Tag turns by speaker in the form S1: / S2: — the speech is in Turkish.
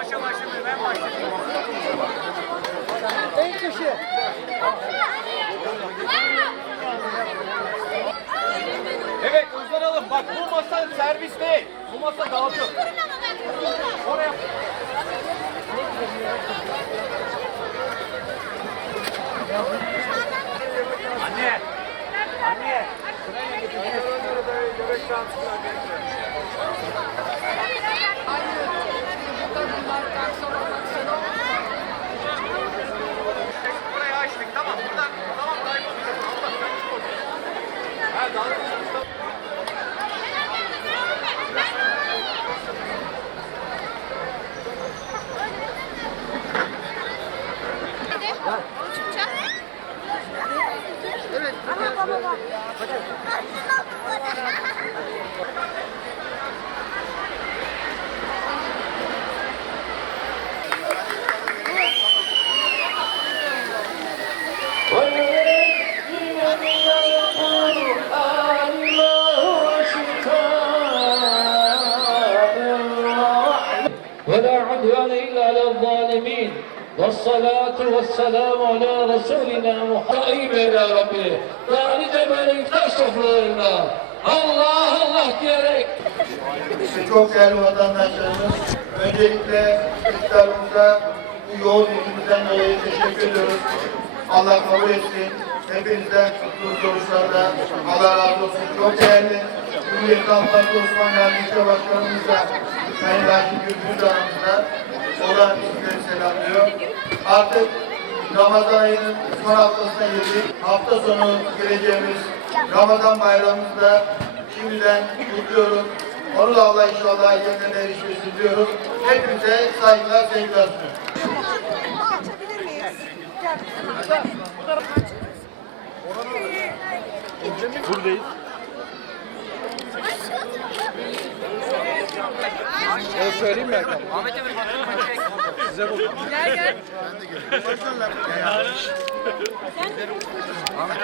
S1: başa başlamıyor. Ben başlayayım. En köşe. Evet Özden Hanım bak bu masa servis değil. Bu masa dağıtıyor. Oraya. Anne. Anne. Anne. Oraya. Ha dağıtın.
S2: ولا عدوان إلا على الظالمين والصلاة والسلام على رسولنا محمد يا Rabbi. Daha nice melekler sofralarında Allah Allah diyerek
S3: Çok değerli vatandaşlarımız, öncelikle iftarımıza bu yoğun ilgimizden dolayı teşekkür ediyoruz. Allah kabul etsin. Hepinizden kutlu oruçlarda Allah razı olsun. Çok değerli Cumhuriyet Halk Partisi Osman Gazi İlçe Başkanımızla Sayın Raşit Gülgün aramızda. O da selamlıyor. Artık Ramazan ayının son haftasına girdik. Hafta sonu gireceğimiz Ramazan bayramımızda şimdiden kutluyorum. Onu da Allah inşallah yerine erişmesin diyorum. Hepinize saygılar, sevgiler sunuyorum.
S4: Açabilir miyiz?
S1: Buradayız. Evet söyleyeyim mi Erkan? Ahmet Emir Size bu. Gel gel. Ahmet